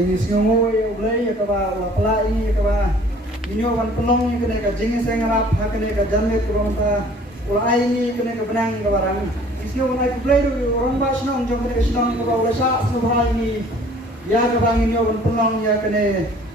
Tingis ngomong ya ulai ya kaba lapla ini ya kaba inyo kan pelong ya kena ka jingis yang ngelap ha kena ka jamet kurangta ulai ini kena ka benang ka barang isyo ulai ulai do orang ba senang jom kena ka senang ka ulai sa subha ini ya kaba inyo kan pelong ya kena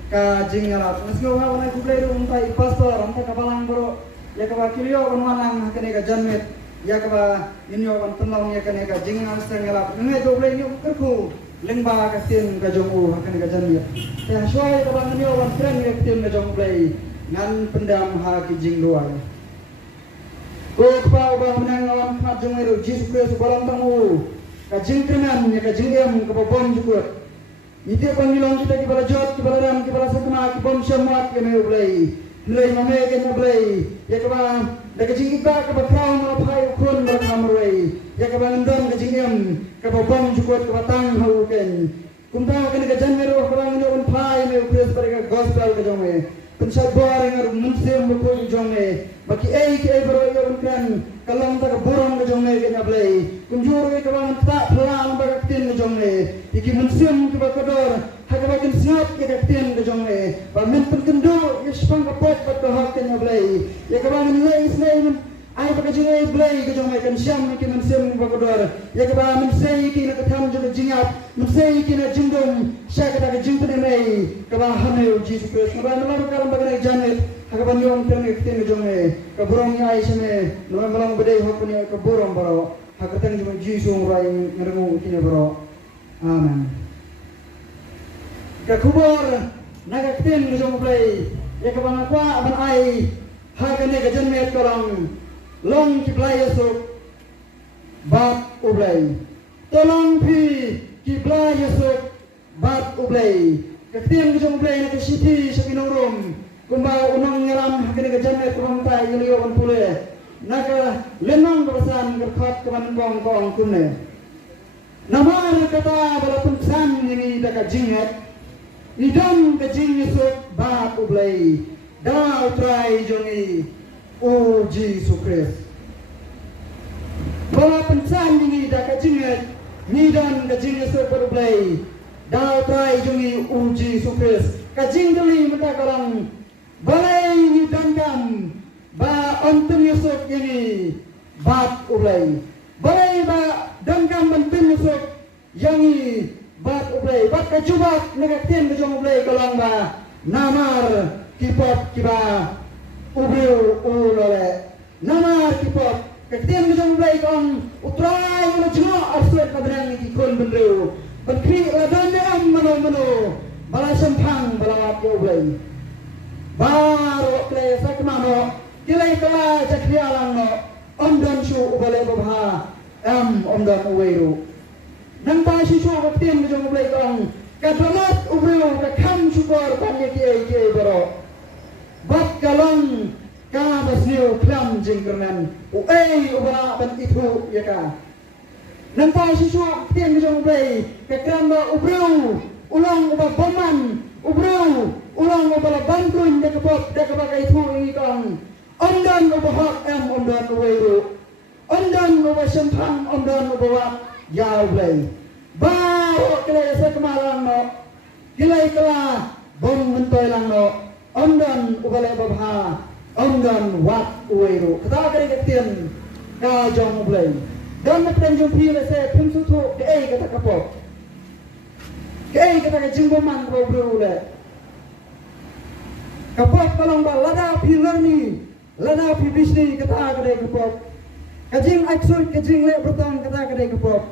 ka jing ngelap isyo ha ulai ulai do unta pastor unta ka balang bro ya kaba kilio kan walang ha kena ka jamet ya kaba inyo kan pelong ya kena ka jing ngelap ngai do ulai inyo kerku lengba katin ka jongu hakan ka jamia ya shoy ka bang ni wan friend ka tin ka jong play ngan pendam ha ki jing doa ko pa ba menang wan phat jong ero Jesus Kristus balang tamu ka jing krenan ya ka jing em ka bom jukut ite pangilong kita ki bala jot ki bala ram ki bala sakma ki bom shamat ke me play nilai mame ke me play ya ka ba da ka jing ka ba kraw ma phai khun ba kamrei ya ka ba ndon ka jing em ka bom jukut ka tang hau ken kumta ka ka jan mero ka bang ni on phai me press par ka gospel ka jong me kun sa boring ar munsem mo ko jong me baki ei ki ei bro yo on kan kalang ta ka borong ka jong me ke na play kun juro ka bang ta phlang ba ka tin ka jong me iki munsem ka ba ka dor ha ka ba kin snap ke ka tin ka jong me ba men pun kendo yespang ka pot ba ka hak ke na play ya ka bang ni lei snai ai ba ka jing ei play ka jong me kan syam ki munsem ba ka dor ya ka ba men sei ki na ka tham jong jingap men sei ki na jingdom sha ka ta ka jing tin nei ka ba hame Jesus Christ ka ba na ka ba ka janet ha ka ba nyong tin ki tin jong me ka borong ai shame no malang bedai hok ni ka borong baro ha ka tan jong Jesus rai ngermu ki baro amen ka kubor na ka tin jong play ya ka ba kwa ban ai ha ka ne ka janet korang long ki play so bat ublay tolong pi ki play so bat ublay kaktian ki jong ublay na ka city sa pinorom kumba unang ngaram hakene ka jamet kurang tay yeliyo kan pule naka lenang basan ka khat ka man bong bong kunne namar kata bala punsan ni da ka jingat idam ka jing so bat ublay da try jongi o Jesus Christ bala pensan ni da ka jingat ni dan ka jing so per play da try jongi o Jesus Christ ka jing dali mata karang balai ni dangam ba ontum yusuf ini bat ulai balai ba dangam bentum yusuf yangi bat ulai bat ka jubat negatin ka jong ulai kalang ba namar kipop kiba ubiu ulole namar kipop kaktian ka jong ulai kong utrai ulo jno arsuat ka benang ki kon benreu benkri ladane am mano balai sempang balawat ka ulai baru kle sakmano kilai kala jakria langno omdon shu ubale babha omdon uweru nang ba shi shu baktin jong ublai kong kadonat ubreu ka kham shukor panye ki baro bat kalong ka basniu klam jingkernan ubara ban itu ya ka nang ba shi shu baktin jong ublai ka kramba ubreu ulang uba boman ubreu ulang ubala bangkun de kapot de kabagai thu ini kong ondan ubahak ondan uweru ondan uba sempang ondan ubawa yaublay baru kilai sekemalang no kilai kala bom mentoy lang no ondan ubalay babha ondan wat uweru kata kari ketien ka jong ublay dan nakten jong pila se pimsutu ke kata kapot ke kata ka jingboman uweru le kapot kalong ba lada pi lerni lada pi bisni kata kadai kapot kajing aksur kajing le bertang kata kadai kapot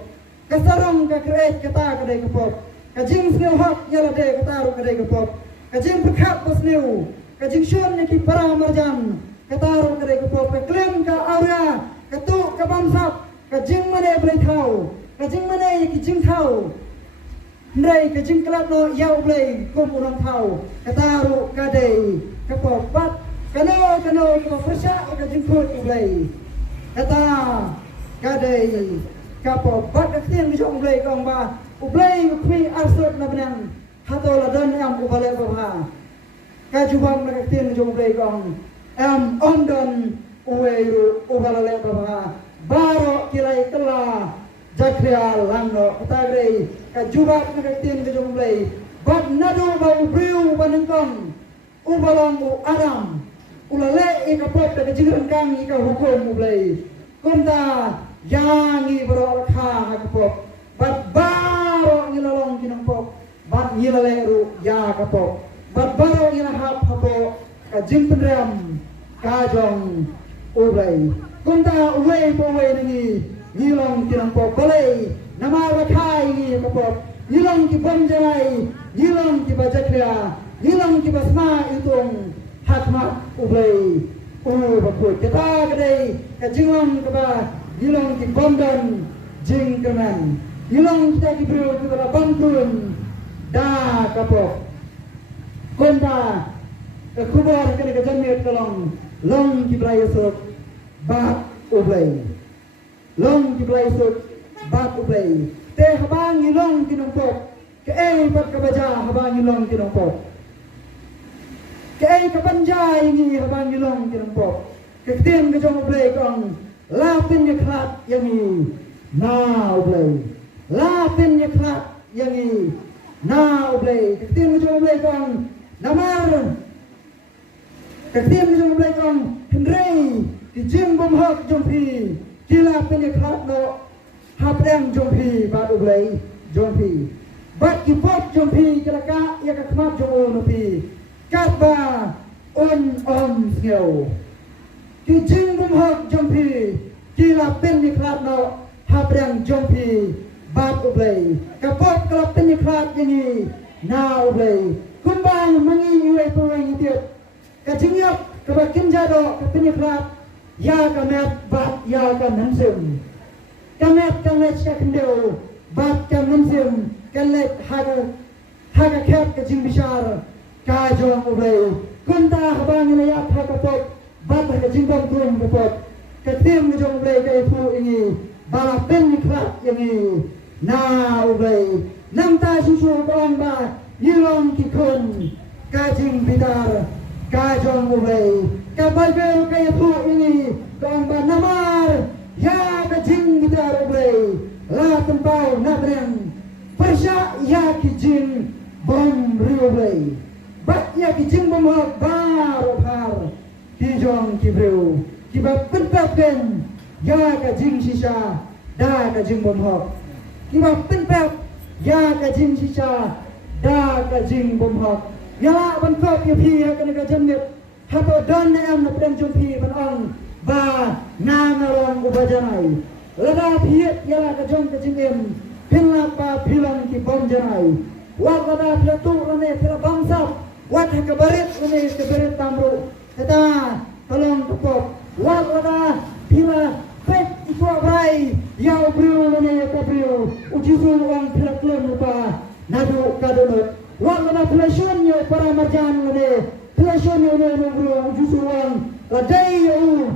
kasarong ka kreat kata kadai kapot kajing sneu hak yala de kata ru kadai kapot kajing berkat basneu kajing shon ni ki para marjan kata ru kadai kapot klem ka aura katu ka bamsap kajing mane blai thau kajing mane ki jing thau ndai ka jing klap no yau blai kom urang thau kataru kadai kapopat kano ka persa ka jing khot blai kata kadai kapopat ka tiang jong blai kong ba ublai ngui arsot na benang hatola dan am ubale babha ka jubang na tiang jong blai kong am ondon uweru ubale babha baro kilai kala jakria langno katagrei ka jubat na tin ka jomblay bat nadu ba ubriu banengkong ubalong u Adam ulale ika pop da jingran kang ika hukum ublay kumta yangi baro kha ka pop bat baro ngilalong kinang pop bat ngilale ru ya ka pop bat baro ngilahap hapo ka jingpenram ka jong ublay kumta uwe po we nangi ngilong kinang pop balay namara khai ngi ka pop ngilong ki bom jalai ngilong ki bajakria ngilong ki basma itong hatma ublay baput kita kadai ka jingong ka ba ngilong ki bomdan jing kanan ngilong kita ki bro ki ba bantun da ka pop konda ka kubar ka ka janmet kalong long ki bray sok ba ublay long ki bray sok ba ublay te habang ngilong kinong pop ke pat ka baja habang ngilong kinong pop ke ka banjai ni habang ngilong kinong pop ke tim ka jong ublay kong lapin ya klat yangi na ublay lapin ya klat yangi na ublay ke tim ka jong ublay kong namar ke tim ka jong ublay kong hendrei ki jing bom hok jong pi ki lapin ya klat no hapdang jong pi ba ublay jong pi bat ki pop jong pi kelaka ya ka kmat jong ono pi kat ba on ngeu ki jing bum hok jong pi ki la pen ni klat no hapdang jong pi bat ublay ka pop ka pen ni klat yangi na ublay kumbang mangi uwe po ngi tiet ka jingyap ka ba kim jado ka pen ni klat ya ka met bat ya ka namsim kamet kamet ka kendeu bat ka namsim kalet haga khat ka jing bishar ka jong ublay kunta habang na yak ha ka pop bat ka jing bom tum ka pop ka tim ka jong ublay ka fu ingi bala pen ni khat yangi na ublay nam ta susu kon ba yilong ki kun ka jing bitar ka jong ublay ka balbel ka fu ingi kon ba namar ya ka jing bitar ublay la tempau na breng persya ya ki jing bom riublay bat ya ki jing bom hok bar har ki jong ki breu ki ba penpapen ya ka jing sisa da ka jing bom hok ki ba penpap ya ka jing sisa da ka jing bom hok ya la ban kop ya pi ha ka ka jannet ha to dan na am na pren jong pi ban ong ba na ngarong ubajanai lada phiet ya la ka jong ka jing em pila pa pilang ki bom janai wa lada pila tu lane pila bangsap wa ka barit lane ka barit tamru eta tolong tepok wa lada pila pet iku abrai ya ubriu lane ka briu ujisu wang pila klem lupa nadu kadonot wa lada pila shonyo para marjan lane pila shonyo ne ubriu ujisu wang ladai u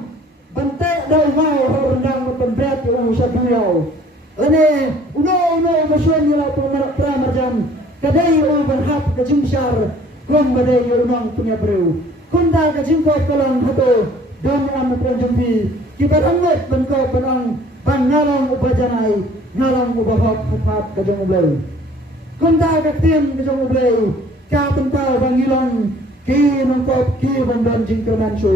bantai dau mau rendang pembret u saduyau lane uno masyon yala para marjan kadai u ban hap ka jimshar kom badai yo nong punya breu kunda ka jingko kolong hato don am pranjumbi kibar angot ban ko panang ban nalong ubajanai nalong ubahok hap ka jong ublay kunda ka tim ka jong ublay ka pentau bangilong ki nong kop ki ban don jingko mansu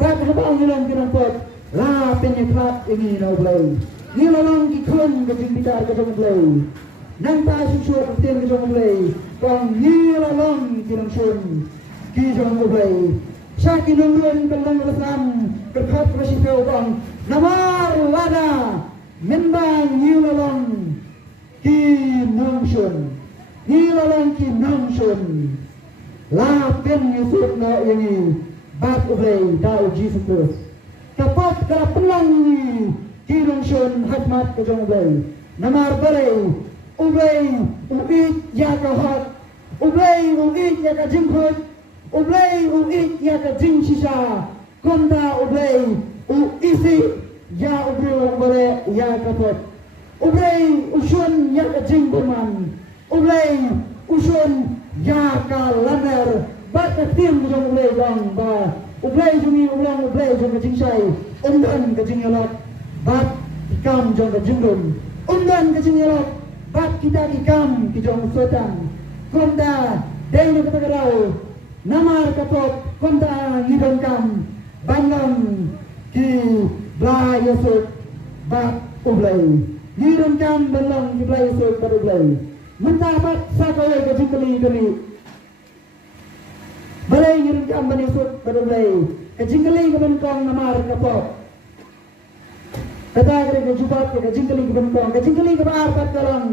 bat habang ngilong ki nong kop la penyeklat ini na ublay nilalong ki kun ka jingbitar ka jong ublay nang ta susu ka tim ka jong ublay kong nilalong ki nong sun ki jong ublay sa kinulun kalang rasam kerkhap rasikau bang namar lada membang nilalong ki nong sun nilalong ki nong sun la pen yusuf na ini bat ublay dau Jesus kapot kala pelang ni kirong sun hatmat ka jong ublay namar balay ublay uit ya ka hot ublay uit ya ka jingkhot ublay uit ya ka jing sisa konda ublay isi ya ublay ublay ya ka pot ublay usun ya ka jing buman ublay usun ya ka laner bat ka tim jong ublay bang ba ublay jungi ulang ublay jong ka jing sai undan ka jing yalot bat ikam jong ka jing dun undan ka jing yalot bat kita ikam ki jong sotan konda dei kata kerau namar kapok konda ngidon kam bangang ki blai yusuk bat ublai ngidon kam bangang ki blai yusuk bat ublai mendapat sakawai kejingkeli kali balai ngidon kam ban yusuk bat ublai kejingkeli kebenkong namar kapok kata kira kejubat kejingkeli kebenkong kejingkeli kebar bat kalong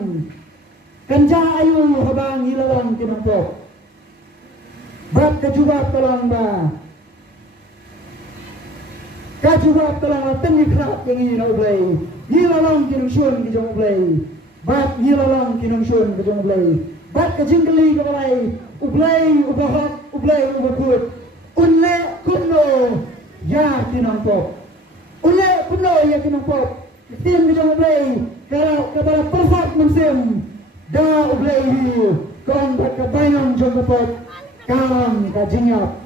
Kanja ayu habang hilalang kinapok. Bat kajubat talang ba. Kajubat talang ba tenikrap yang ini ublay. Hilalang kinungsun kijong ublay. Bat hilalang kinungsun kijong ublay. Bat kajingkeli kabalay. Ublay ubahak ublay ubakut. Unle kuno ya kinampok. Unle kuno ya kinampok. Tim kijong ublay. Kalau kabala perfect musim. Da ublay kong kabayang jong kapot kalang kajinyap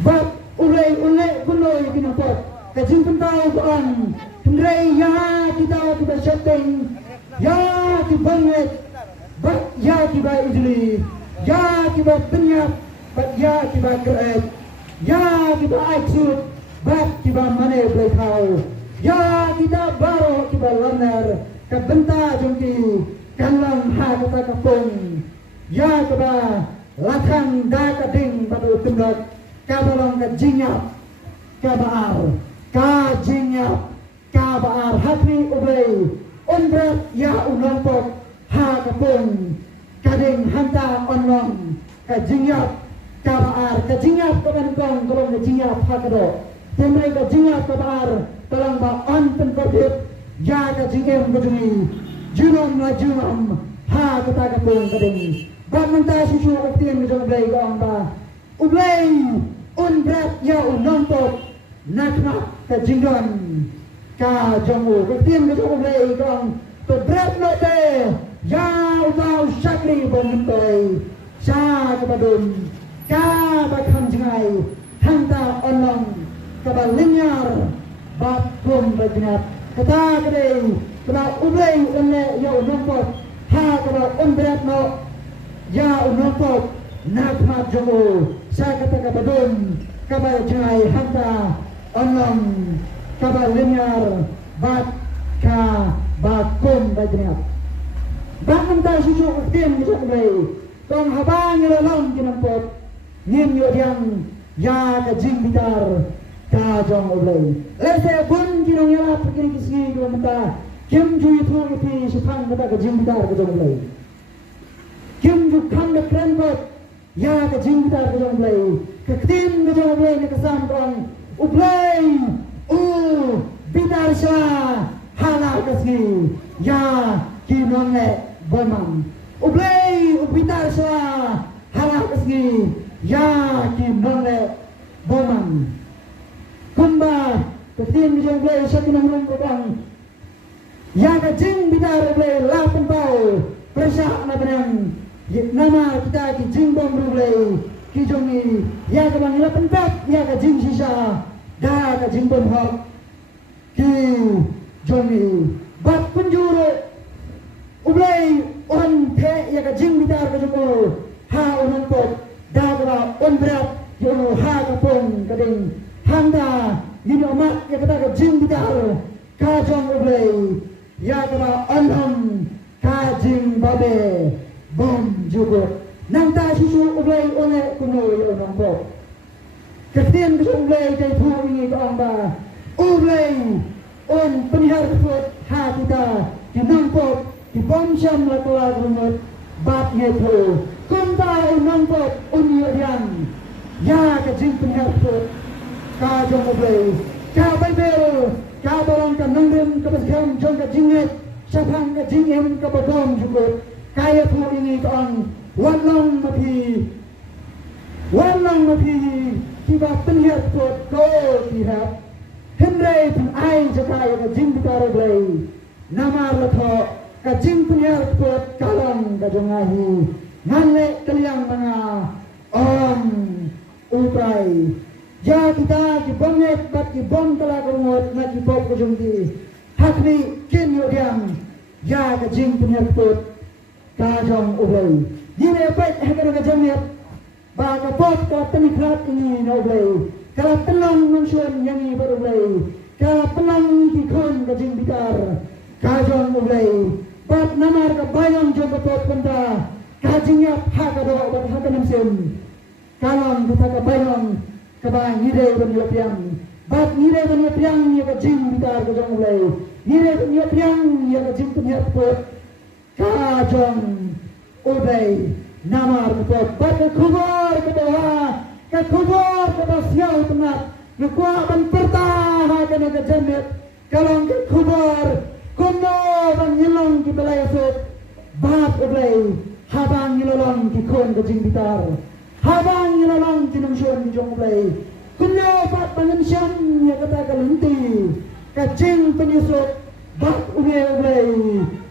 bat ublay kunoy kinapot kajing pentau koan hendray ya kita setting ya kibangit bat ya kiba ijli ya kiba penyap bat ya kiba keret ya kiba aksud bat kiba mane ublay kau ya kita baro kiba laner kabenta jongki kalang ha kata kapung ya kaba latang da kading batu tundok kabalong kajinyap kabaar kabaar hatri ublay onbrat ya unompok ha kapung kading hanta onlong kajinyap kabaar kajinyap kabankong kolong kajinyap hakado temre kajinyap kabaar talang ba on penkodip ya kajingem kajungi junom la junom ha kata kapung kading ba menta susu optien kajong ublay kaong ba ublay unbrat ya unompok naknak kajinggon ka jongu optien kajong ublay kaong to brat no te ya ubau syakri bonmentoy sa kabadun ka bakam jingai hanta onong kabalinyar bat pum bajnat kata kadai kena ublay unle ya unompok ha kena unbrat no ya unompok nakmat jongo sa kata kabadun kabay jai hanta onong kabalinyar bat ka bakum bajnat bangun ta susu uktim di ublay tong habang ilalong kinampok ngim yodiang ya kajing bitar kajong ublay lese bun kinong yala perkini kisgi dua mata kim ju itu iti supang mata kajing bitar kajong ublay kim ju kang de krenkot ya kajing bitar kajong ublay ketim kajong ublay ni kesam kong ublay bitar sya hala kasgi ya kinong le bomang ublay bitar sya hala kasgi ya kinong le bomang kumba ketim jong ublay sa kinangrong bang ya kajing bitar ublay lapan pau persa na benang nama kita ki jing bom ublay ki jongi ya kabang lapan pet ya kajing sisa da kajing bom hok ki jongi bat penjuru ublay on the ya kajing bitar kajongo ha onompok da kaba on berat yo ha kapong kading handa yun omak ya kata kajing bitar kajong ublay ya kata onham kajing babe bom jugot nang ta susu ublay one kuno ya onompok ketin kajong ublay kay pu ini kaong ba ublay on penihar keput ha kita kinampok ki bom syam lakala rumot bat ngeto kunta onompok unyodian ya kajing penihar keput kajong ublay ka baybero ka barang ka nangrim ka baskam jong ka jinget sapang ka jingem ka babom jugot kaya po ini kaang walang mapi tiba penhiat pot ko tihap hendray pun ay jakaya ka jing bitar ublay namar latho ka jing penhiat pot kalang ka jongahi nganle kaliang mga upray ya kita ki bonget bat ki bom tala kurungot na ki bom ko jongdi hakni ken yodiang ya ka jing penhiat pot kajong ublay. Yine pet hakan ka jamiat ba ka pot ka penikrat ini na ublay. Kala tenang nungsun yang ini berublay. Kala tenang dikon ka jing bitar kajong ublay. Bat namar ka bayang jong pot penta kajingnya hakado bat hakan sim. Kalam kita ka bayang ka ba ngide ban yopiang. Bat ngide ban yopiang ya ka jing bitar kajong ublay. Ngide ban yopiang ya ka jing punya pot kajong ublay. Namar pot bat ka kubur ka bawah ka kubur ka siau tenat nukwa ban pertaha ka ka jamit kalong ka kubur kuno ban nyelong ki balai sot bat ublay habang nyelong ki kon ka jing bitar habang nyelong ki nungson ki jong ublay kuno bat pangensyam ya kata ka lenti ka jing penyusut bat ublay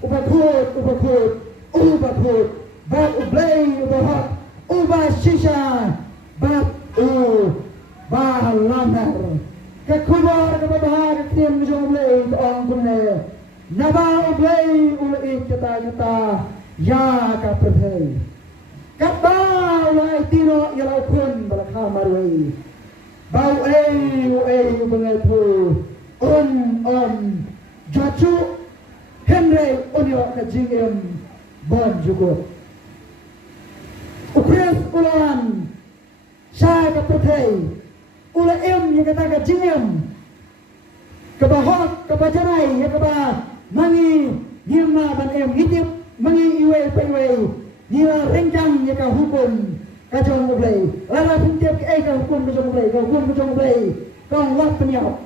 ubakut bat ublay ubahot ubah shisha bat bahalamar ke kubar ke babah ke tim jong ublay ong kunne naba ublay ulai kata ya ka perhai kata ulai tino yalau kun balakha marwai bau bangai tu on jacu henry onyo ka jingem bon jugot ukres ulan saya ka perhai ula yang kata ka jingem kabahok kabajanai ya kaba mangi nyima ban hitip mangi iwe paiwe nyira rencang ya ka hukum ka jong ublay lara pintiap ka hukum ka jong ublay ka hukum ka jong ublay kong wat penyau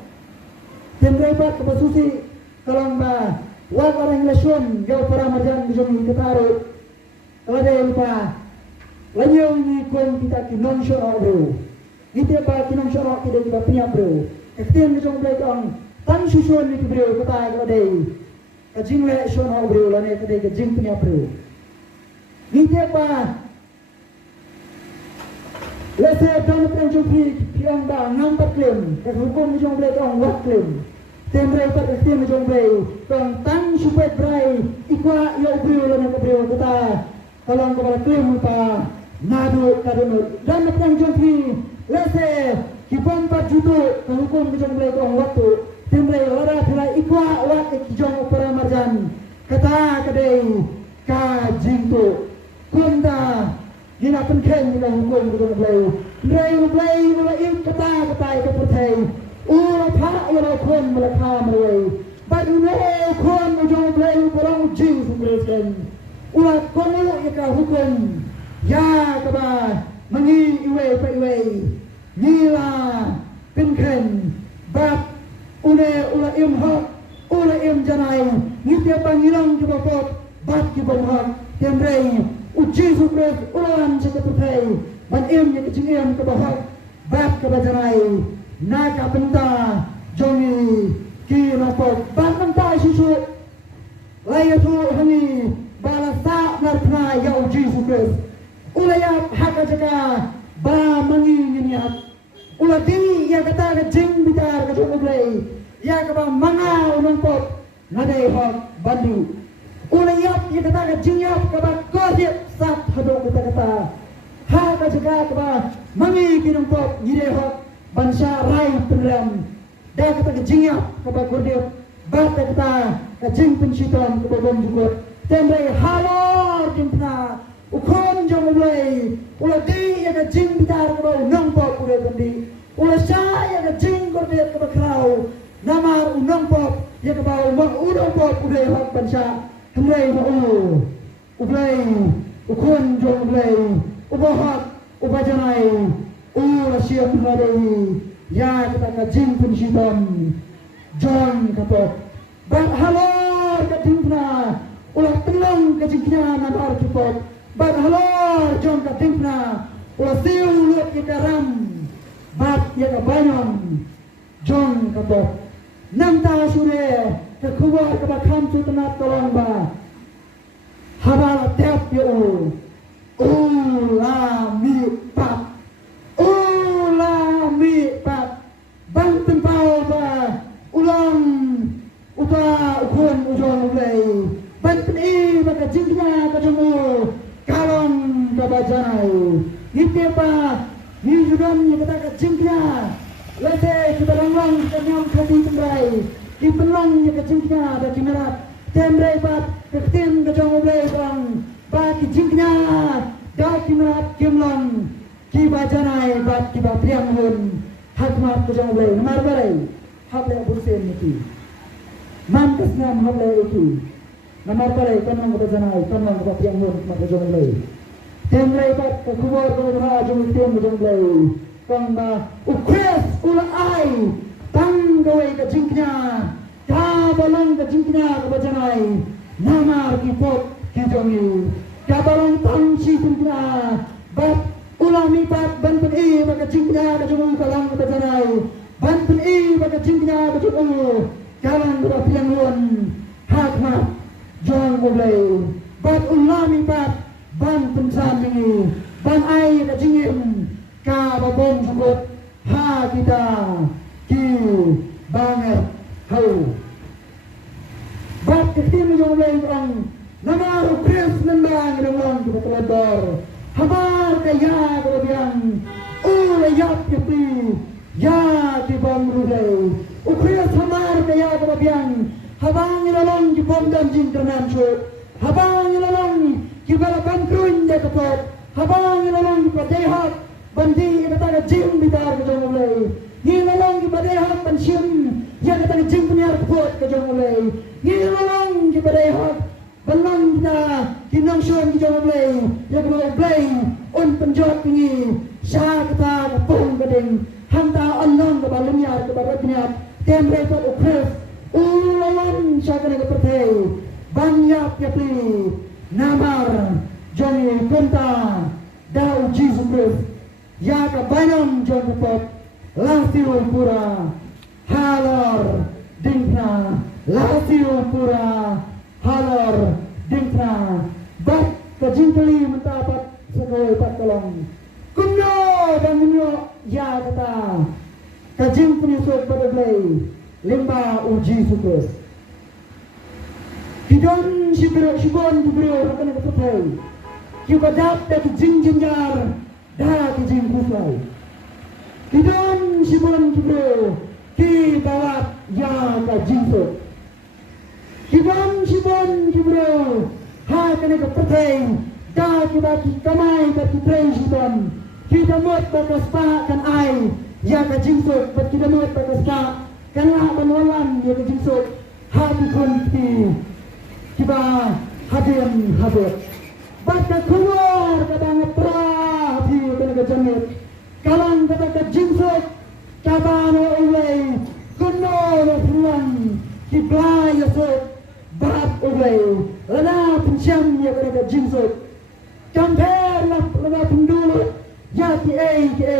temrebat ka basusi kalong ba wat orang lesion gau para marjan ka jong katarut kalade lupa lanyo ni kon kita kinong syara bro ite pa kinong syara kita kita punya bro ekten ka jong ublay kong tan susun ni bro kata kalade ka jing le syara bro lane kade ka jing punya bro ite pa lese dan penjung piang ba nampak klaim ka hukum jong ublay kong wat klaim temre pa ekten jong ublay kong tan supet brai ikwa yo bro lane ka bro kata kalong ka klaim pa nadu kadunut dan penjung lese kipon pa judo ka hukum jong ublay kong waktu timbre lara thila ikwa wat kijong para marjan kata kadai ka jingto kunda gina penken ni hukum jong ublay ula ik kata ka perthai ula pha ula kon malakha marwai but you know kon jong ublay borong jing sumresen ula kono ka hukum ya kaba mangi iwe pa iwe nila pinken bab ula im hak ula im janai nitya pangilang ki bapot bat ki bawah temrei uji supres ulan sekeputai ban im ya kecingem ke bawah bat ke bajanai naka penta jongi ki rapot bat penta susu layatu hani balasa narpna ya uji supres ulayap haka jaga ba mangi niat ula di ya kata ka jing bitar ka jong ublay ya ka ba mangau nang pot nadai hok bandu ulayap ya kata ka jing yap ka ba kodip sat hadong kata haka jaga ka ba mangi kinong pot ngide hok bansa rai penram da kata ka jing yap ka ba kodip ba kata ka jing pensitom ka ba bom jugot tembe halor jimpna ukon jong ublay ula di ya ka jing bitar ka ba nang pop udah bandi ula saya ka jing kordet ka ba krau namar unang pop ya ka ba unang pop udah hak bansa hamray ma ublay ukon jong ublay ubahat ubajanai ula siap ngadai ya kita ka jing pensitam jong ka pop ba halor ka jingna ula tenang ka jingna namar ki pop bat halor jong ka tingna ula siu luat ki karam bat ya ka banyon jong ka bot nam ta sure ka kuwa ka ba kham tu tanat tolong ba habala tep yo ula mi pat bang tempau ba ulang uta ukon ujong ublay ban pen ba ka jingna ka jong Ngite pa ni judan ni kata ka jingknya. Lese kita langlang kita nyam khati tembrai. Di penlang ni ka jingknya da kimerat. Tembrai pat ketin ka jong oblei bang. Ba ki jingknya da kimerat kimlang. Ki bajanai bat ki ba priang hun. Hakmat ka jong oblei namar barai. Hable bursen niki. Mantas ngam hable iki. Namar barai kanang ka janai kanang ka priang hun ma ka jong oblei. Tembrai pat ka kubor ka ha jong tim ka jong oblei. Kang ba ukres ula ai tang gawe ka jingknya. Ka balang ka jingknya ka bajanai. Namar ki pot ki jongi. Ka balang tang si jingknya. Bat ulami pat banten i maka jingknya ka jong kalang ka bajanai. Banten i maka jingknya ka jong kalang ka priang hun. Hakmat jong oblei. Bat ulami pat ban pensan ini ban ai ka jingim ka babom sebut ha kita ki banget hau bat ketim jong lei orang nama ukres nembang dengan kita telador habar kaya kemudian yap yapi ya di bom rudai ukres hamar kaya kemudian habang lalong di bom dan jing ternan cu habang lalong kibala bangkruin dia kepot habang lalong kipadehat bandi kata jim bitar ke jong oblei ni lalong kipadehat pensiun ya kata jim punya kepot ke jong oblei ni lalong kipadehat belang kita kinang syuan ke jong oblei ya ke oblei on penjot ini sya kata kapung keding hanta Allah ke balenya ke baratnya temre to ukres ulalan sya kena ke pertei banyak ya pi namar Johnny Kunta Dau Jesus ya ka banang John Pot Lastiu Pura Halor Dingna Lastiu Pura Halor Dingna bat kajingkali mentapat segawai pat kolong kunyo bangunyo ya kata kajing penyusup pada play limba uji sukses Hidon shibon dibrio akan kepetai. Kita dapat jing-jingjar dah jing kusai. Hidon shibon dibrio ki bawat ya ka jingso. Hidon shibon dibrio ha kena kepetai dah kita kamai ka kitrei shibon. Kita mot bakas pa kan ai ya ka jingso bat kita mot bakas pa kan la banwalan ya ka jingso ha kun ti kita hadir baca keluar kadang terah di kena jamit kalang kata ke jinsuk kata no ulai kuno no pulang kiblai yasuk bat ulai lana pensiam ya kena ke jinsuk kamper lana pendulu ya ki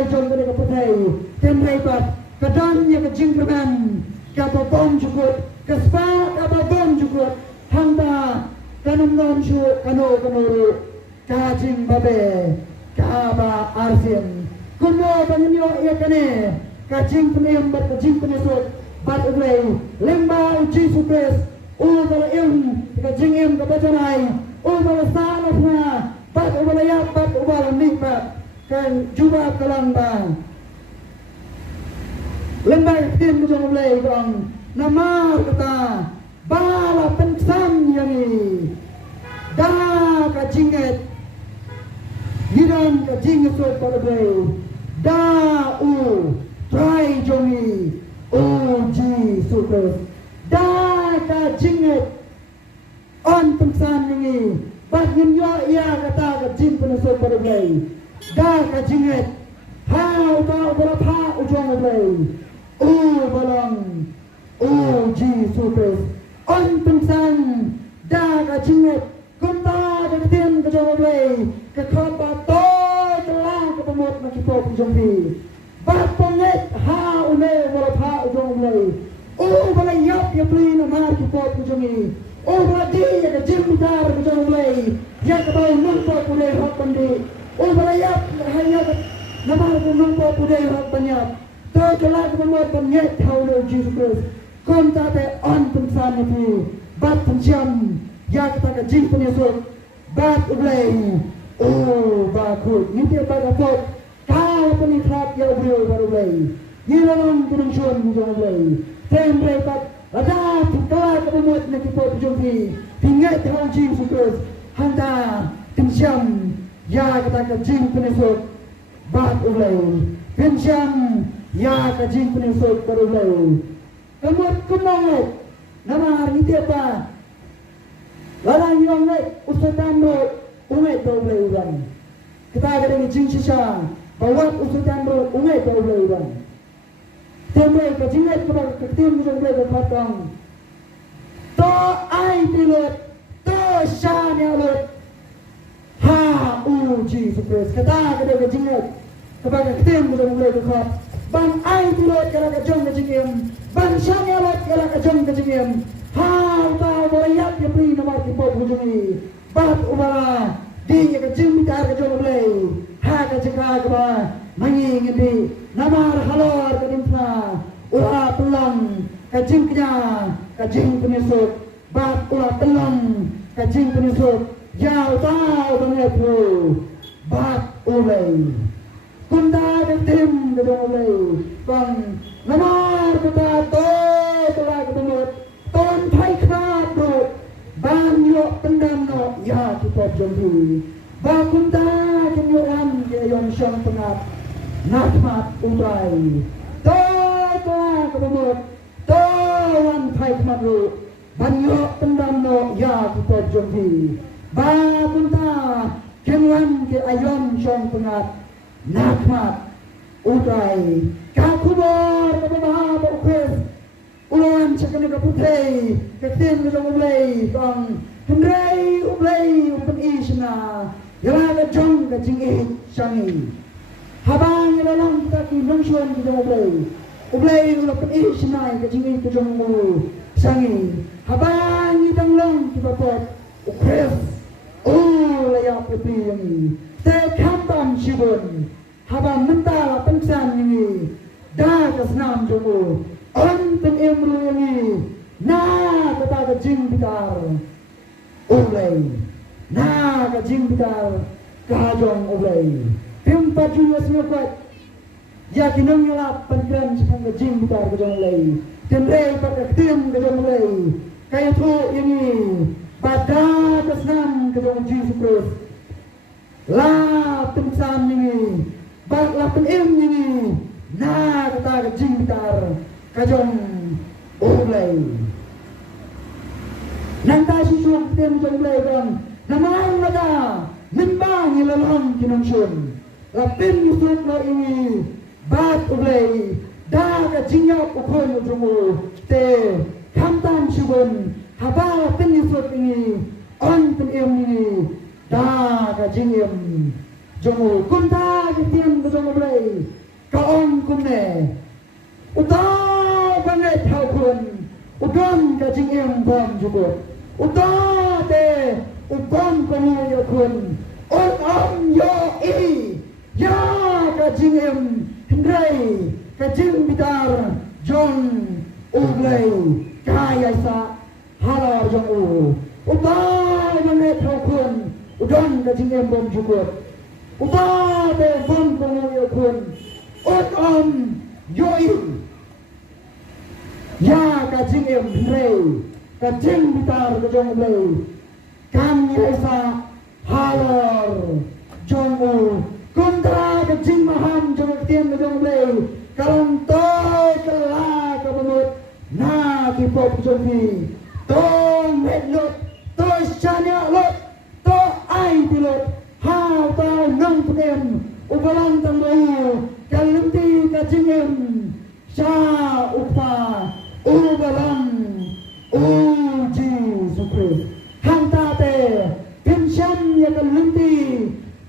jom kena ke petai temrai bat kadang ya ke jingkerman kata bom cukup kespat apa bom cukup handa kanum non shu kano kanuru kajing babe kaba arsin kuno banyo yakane kajing penem bat kajing penesut bat ublei lemba uji supres bala im kajing im kabajanai bala salafna bat ubala yap bat ubala nikmat kan juba kalamba lemba tim kujong ublei kong namar kata bala pensam yang ini dah kajinget hidan kajinget so pada beli dah try jongi ji super dah kajinget on pensam ini bagian yo ia kata kajing pun so pada beli dah kajinget how tahu berapa ujung beli balang ji super on pensan dah kajinget kunta ketin ke jong oblei ke khapa to telah ke pemot makipop jong bi bat penget ha une wala pha jong oblei bala yap ya pli na mar kipop jong ni bala di ya ke jim tar ke jong oblei ya ke bau nung po pule hok pandi bala yap hanya na mar ku nung po pule hok panyap to telah ke pemot penget haulo Jesus kunta te on pensan ni bat pensiam ya kita ke jing penyusup bat ublei Oh, bakut. Ini apa kapot? Kau penikrat ya beliau baru beli. Yilang kenungsuan bujang beli. Tempe pat ada tukar kebumut nak kita berjumpi. Tinggal tahu jin sukus. Hanta kensyam ya kata jin penisuk bat ulai. Kensyam ya kata jin penisuk baru ulai. Kemut kemangat. Nama hari ini apa? Larang yang naik ustatan ro umai doble uran. Kita ada di jin sisa bawat ustatan ro umai doble uran. Tempe kejingat kepada ketim bujang beli berpatang. To ai pilot, to shanya lot. Ha uji supres. Kata kada kejingat kepada ketim bujang beli berpat. Ban ai pilot kada kejong kejingem. Ban shanya lot kada kejong kejingem. Ha tau boyat yang beri nomor kipot bujang ini. Bat umara di kejing bitar kejong beli. Ha kejengka kepada manging di namar halor kadimpa ula pelang kajingnya kajing penisuk bat ula pelang kajing penisuk jauh tahu banget bro bat ulai kunda ketim gedung ulai bang namar kita telah ketemu ton thai khat bro ban yo pendam no ya kita jombi ba kunda kenyoran ke yon syang pengat nakmat ulai toa kebumut toan thai kmadru banyo pendam no ya kita jombi ba kunta kenwan ke ayon syong pengat nakmat ulai kakubor kebaha bukes ulan cakane kaputei ketin gedong ulai bang hendrai ulai upen isna yala ka jong ka jingi shangi habang dalam kaki nongsuan kita ublay ulah pun sinai kecingin kejong mu sangi habang itang long kita pot ukres layak putih yang te kampam sibun habang mental pengsan ini dah kesenam jomu on pengimru ini na kata kejing bitar ublay na kejing bitar kajong ublay tempat juga siapa ya kinong ngelap panggilan sekarang kejing bukan kejong lay tenrei pakai tim kejong lay kayak tu ini pada kesenam kejong Jesus Christ lah pensan ini lah penim ini nah kata kejing bukan kejong lay nanti susu tim kejong lay bang nama ada nimbang ilalong kinong sun lapin yusuf na ini bat ulay da ka jingyap ukon ujumu te kamtam shubun haba lapin yusuf ini on pin ini da ka jingyam jumu kunta kitian bujumu ulay ka on kunne utaw banget haukun udon ka jingyam bom jubut utaw te udon kanu yakun yo ya kajing hendrai kajing bitar John uglay kaya sa halar jong utay manget haukun udon kajing bom jukut utay te bom yakun yo ya kajing hendrai kajing bitar jong uglay kaya sa halar jong kontra kejing maham jong tian jong lei kalong to kala kabut na kipop jong tong hedlot to shanya lot to ai pilot ha to nong pem ubalang tambu kalunti kajingem sha upa ubalang uji supres hanta te pensyam ya kalunti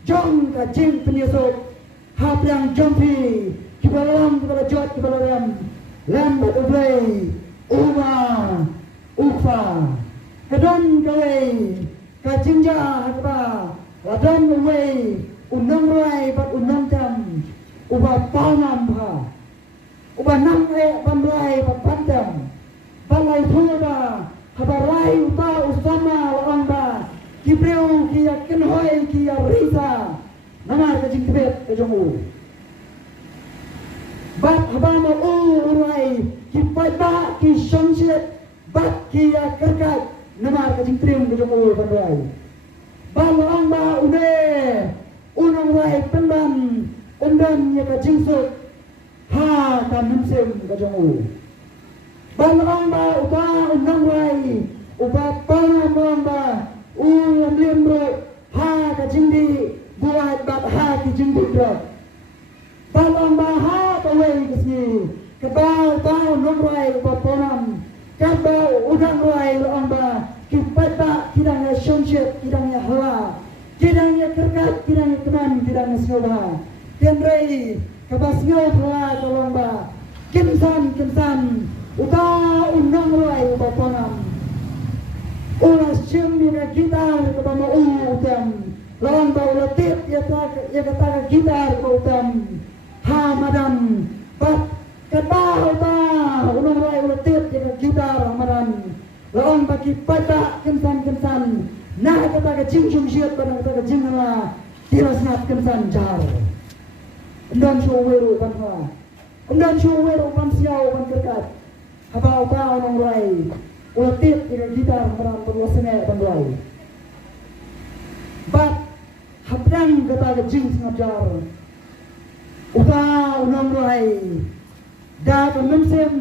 jong kajing penyusup hap yang jompi kibalam kepada jot kibalam lambat ublay uma ufa kadon kawai kajing jahat ladon uway unong rai bat unong tam uba panam ha uba nang pamlay bat pantam balay thura habarai uta usama laong ba kibreu kia kenhoy kia risa jing tibet ke jongu. Bat habama urai ki pada ki shonset bat ki kerkat namar ke jing trium ke jongu pandai. Balang ba ude unang rai pendan undan ya ke jing sut ha kan namsem ke jongu. Balang ba uba unang rai uba panang ba ulam limbro ha ka jingdi buat bat ha ki jingdi bro. Balang ba ha ka wei kisni ka ba nong rai uba panam ka ba udang rai lang ba ki pada kidangnya shonshep kidangnya hala kidangnya kerkat kidangnya keman kidangnya snoba tenrei ka ba snyo hala ka lang ba kimsan uba unang rai uba panam ulas cemina gitar ke bama utam lawan baula tip ya kata gitar ke utam ha madam bat kata ulung rai ulas tip ya gitar madam lawan bagi pada kensan nah kata jing siat pada kata jing la tiras nat kensan jar endan showeru panwa endan showeru pan siau pan kerkat haba ulung rai ulatip dengan gitar merang berwasanya pandai. Bat habdang kata jing sengajar. Uta unang rai. Da kemensem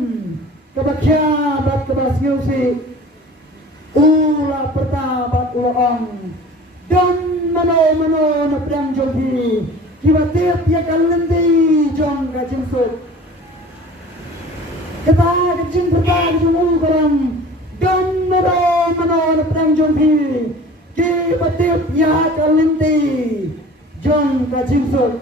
kebakya bat kebasnyusi. Ula pertabat ulang. Dan mano napdang jonghi. Kibatip ya kalenti jong kajing suk. Kata kajing pertah jong ulang. Dan mano perang jonghi ki patip ya kalinti jong ka jingsut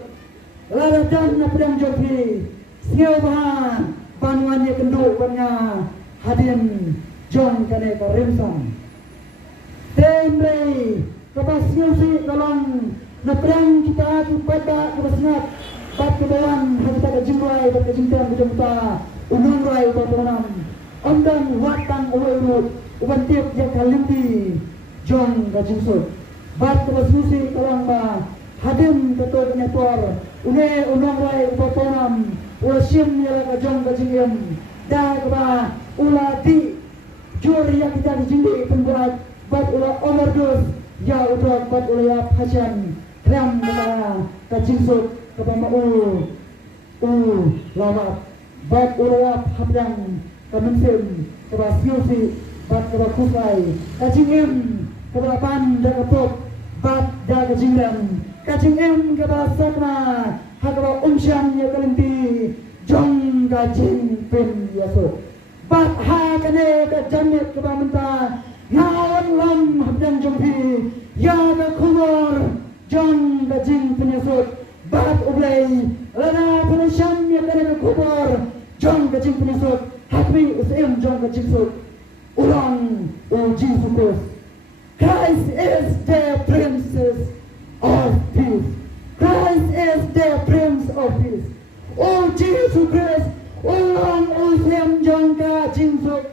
lara dan perang jonghi siau bahan panuan ye kenduk banya hadin jong kane ka rimsan temre kapas si kalong na perang kita tu pada kebasnat pat kebawan hadita ka jingrai pat ka jingtan ka jongta unung rai upatonam Ondan watang uwelu uban tiap ya kalimpi jong gajingsut bat kebasusi kalang ba hadim ketua penyator une unong rai upatonam ulasim ya ka jong gajingem da ba ulati juri ya kita dijindi pembuat bat ula overdose ya udok bat ula ya hajan kram ba gajingsut kabama lawat bat ula ya habdang kemensem kebasiusi bat kebakusai kajingem kebapan dan kepok bat dan kajingem kebasakna hakaba umsyam ya kalinti jong kajing pin yaso bat ha kane ka janet kebamenta ngawan lam habdan jonghi ya ka khumor jong kajing pin yaso bat ublai lana pensyam ya kane ka khumor jong kajing pin yaso Hakmi usem jong kajisut ulang Jesus. Christ is the Prince of Peace. Christ is the Prince of Peace. Oh Jesus Christ, ulang usem jong kajisut.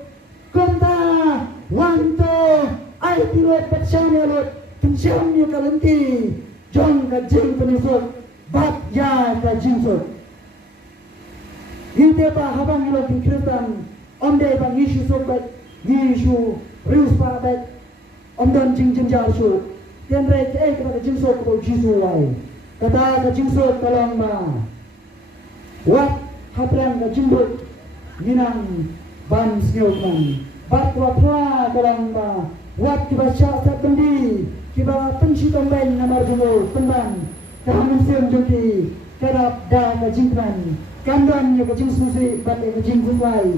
Kumta wanto ay pilot patsanya lot pensyamnya kalenti jong kajing penisut bat ya kajisut. Hindi pa habang ilog ng Kristan, onde bang Yesu sobat, Yesu rius pabat, ondan jing jarso, tiyan ray kaya kata jingsot ko Yesu ay, kata ka jingsot kalang ma, wat haprang ka jimbot, ginang ban siyog man, bat wapra kalang ma, wat kiba siya sa kendi, kiba pensitong ben na marjumo, pendan, kahaman siyong juki, karap da ka jingkran, kandan ya kajing susi bat ya kajing suai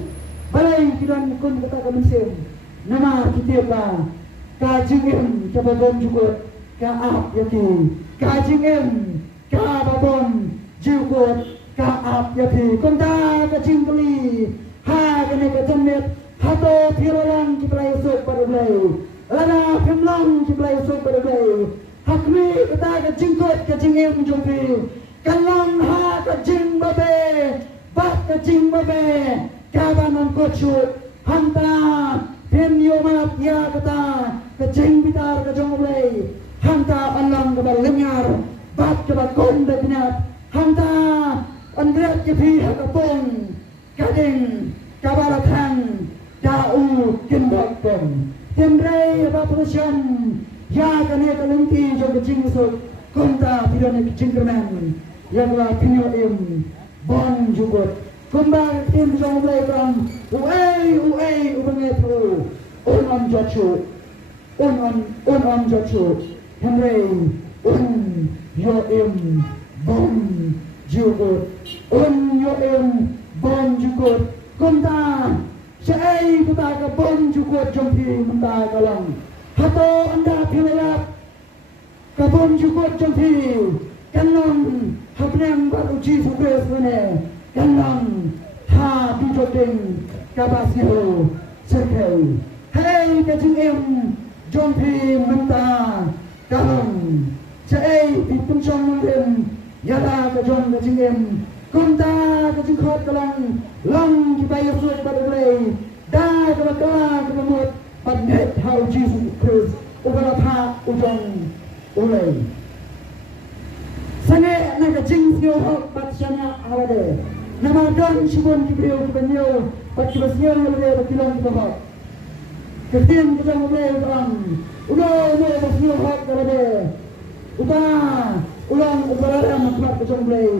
balai kidan kun kata kamensim nama kita ba kajing em kababon jukot ka ap yati kajing em ka babon jukot ka ap yati konda kajing kali ha kene kajang net hato pirolang kiplay sok padulay lana pimlang kiplay sok padulay hakmi kata kajing kot kajing em jumpi kalang ha kajing babe bat kajing babe kabanan kocut hanta pen yomat ya kata kajing bitar kajong ulay hanta alang kabal lenyar bat kebakom betinat hanta andret kepi hakapong kading kabaratang dau kinbakong temrei bapusyam ya kane kalungti jo kecing so konta pidane kecing kemen yang la pinyo bon jugot kumbang tim jong mulai bang uai ubangetro on jochu on jochu temrei yo bon jugot yo bon jugot konta Syai kita ke bon jugot jompi menda kalang hato anda pilayat ke bon jugot jompi kanong habneng bat uji sukres mene kanong ha bijodeng kabasiro serkei hei kajing jompi menda kalang Syai pitung song mungkin yada kajong kajing Kunta kajing khot kalang long kita yusut pada mulai dah kala kemut panet hau Jesus Christ ubara pha ujong ulai sange na kajing sio hok patsyana awade nama don shibon kibriyo kibanyo patibasyo ulai bakilong kibahok kertien kita mulai orang ulai basyo hok kalade ulang ubara makmat kajong ulai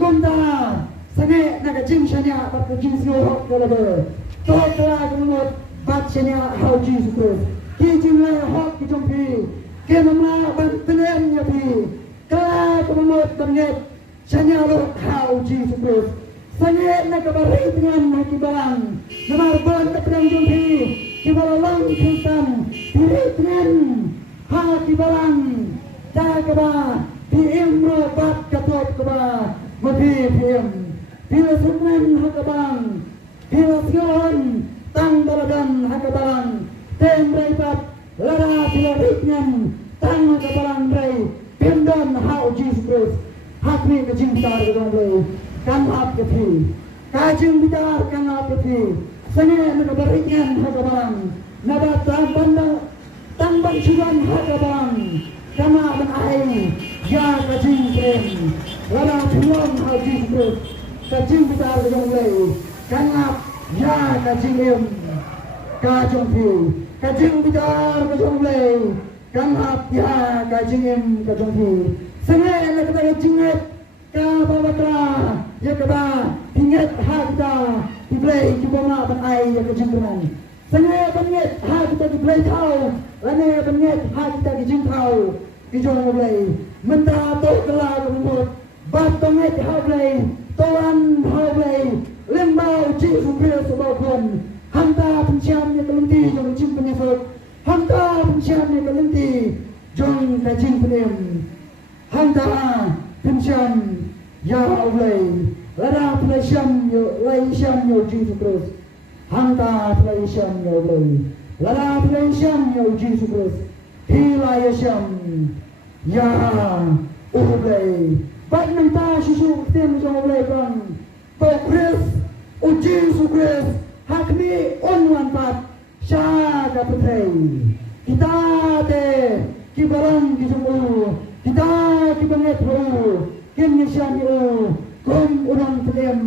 Kunta sange naga jing shanya bat jing sio hok kalade to kala kumot bat shanya hau Jesus Christ ki jing la hok ki jompi ke mama ban penem nya pi kala kumot banget shanya lo hau Jesus Christ sange naga bari dengan ki balang namar bon penem jompi ki balang kintam diri dengan ha ki balang da kaba pi imro bat katot kaba Mapi PM, bila sunan hakabang, bila sion tang baladan hakabang, tem raipat lara bila riknyan tang hakabang rai, pendon hau Jesus Christ, hakni kajing bitar kedong rai, kan hap kepi, kajing bitar kan hap kepi, sange nakabariknyan hakabang, nabat tang bangsuan hakabang, kama benai, ya kajing krem, lara pulang hal Jesus kajing bitar kajong lay kanap ya kajing kajong pi kajing bitar kajong lay kanap ya kajing kajong pi sange na kata kajinget ka babatra ya kaba pinget ha kita diplay kiboma ban ai ya kajing keman sange banget ha kita diplay tau lane banget ha kita kajing tau kijong lay menta to kala kumut Batonget hablay, toan hablay, lembau Jesus Christ sebabkan hanta penciam yang kelenti jong kajing penyesot, hanta penciam yang kelenti jong kajing penyem, hanta penciam ya hablay, lada pelasiam yo laisiam yo Jesus Christ, hanta pelasiam yo hablay, lada pelasiam yo Jesus Christ, hilayasiam ya hablay. Baik nanti susu tim jom boleh kan, Kris, Jesus Kris, hakmi onwan pat, syaga putri. Kita te kibarang kisemu, kita kibanget ru, kim nisyami u, kum unang tim,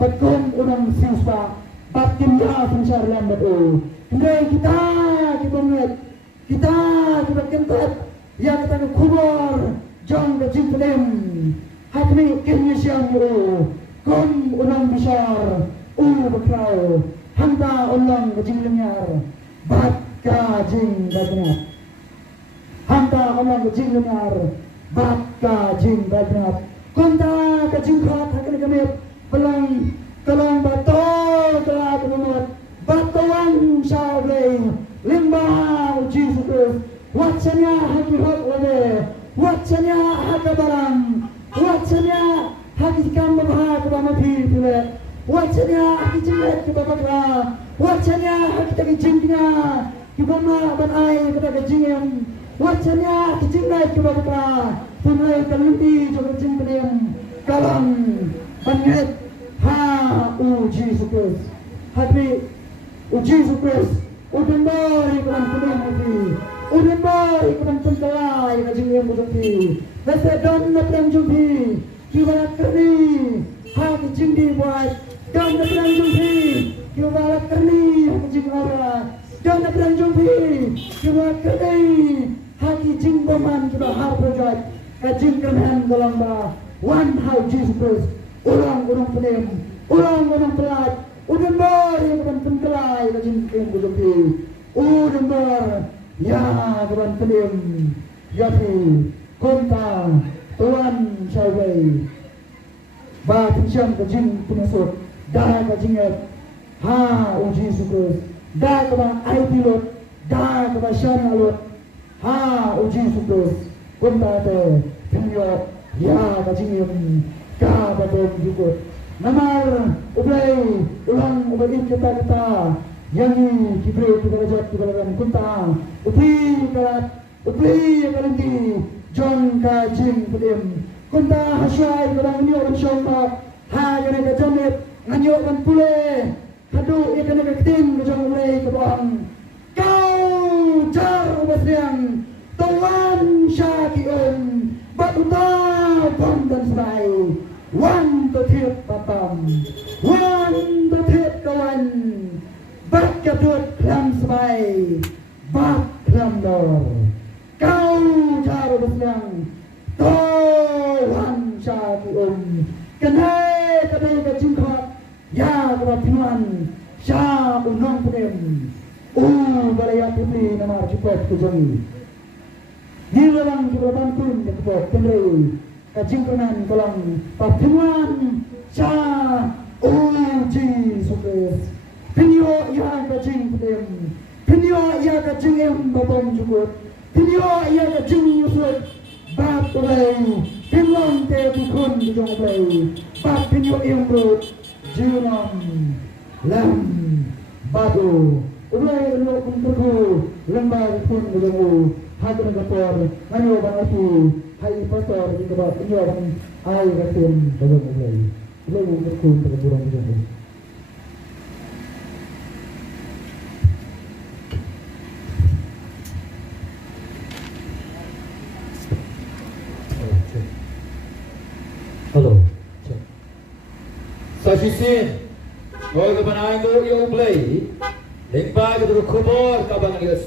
bat kum unang siapa, bat kim ya pensar lambat u. Kemudian kita kibanget, kita kibanget, ya kita kubur. Jong kajing pelem hakni kenya siang yo kom unang besar bakrau hanta ulang kajing lenyar bat kajing badnat hanta ulang kajing lenyar bat kajing badnat konta kajing khat hakni kamit pelang kalang bato kala kumot batuan sablay limbau Jesus Christ wacanya haki hak wade wacanya hakabarang wacanya hakikam babha kabama phile wacanya hakijimet kababakra wacanya hakitaki jingna kibama banai kabaka jingem wacanya hakijimet kababakra tunai kalimpi jogo jingnem kalam banget ha Jesus Christ hadri Jesus Christ udendori kalam kulim udah boy ikut tengkelai kajing yang bujungpi nasi don naprang jumpi kiwalat kerni hati jindi buat don naprang jumpi kiwalat kerni hati jing orang don naprang jumpi kiwalat kerni hati jing boman kiwa har project kajing kerhan golamba one how Jesus Christ orang penem orang pelat udah boy ikut tengkelai kajing yang bujungpi udah boy ya kawan penem Yafi konta tuan syawai ba pinjam kajing penasut dah kajingat ha uji sukus dah kaba ai pilot dah kaba syana lot ha uji sukus konta te penyok ya kajingim ka babom jukut namar ublai ulang ubain kita yang ini kibreu kita jawab kita lakukan konta upi kalat Upli kalanti John kajing pedim kunta hasyai kadang nyo kan syongka ha yana ka jamit nganyo kan pule hadu ikan ka ketim ka jong ulay ka bang kau jar ubasriang tawan syaki batuta pom dan sebai wan tetip patam wan tetip kawan bat kadut klam sebai bat klam dor kau caro bersiang Tuhan syaki kenai kadai kajingkat ya kebapinuan sya unong penem balaya putri nama cukup kejangi di dalam jabatan pun cukup kendai kajingkanan kolang papinuan sya uji sukses penyo ya kajing penem penyo ya kajing babom cukup Pinyo iya ka jini usut bat ulay pinlong te bukun jong ulay bat pinyo iyong bro junong lam bado ulay ulo kung tuku lambar pun jong hati nagapor anyo bang ati hai pastor ito ba pinyo bang ay kasin jong ulay ulay kung tuku tagaburang jong ulay Hello. So she said, "Go to the Banango, you play. Then back to the Kubor, Kabangas."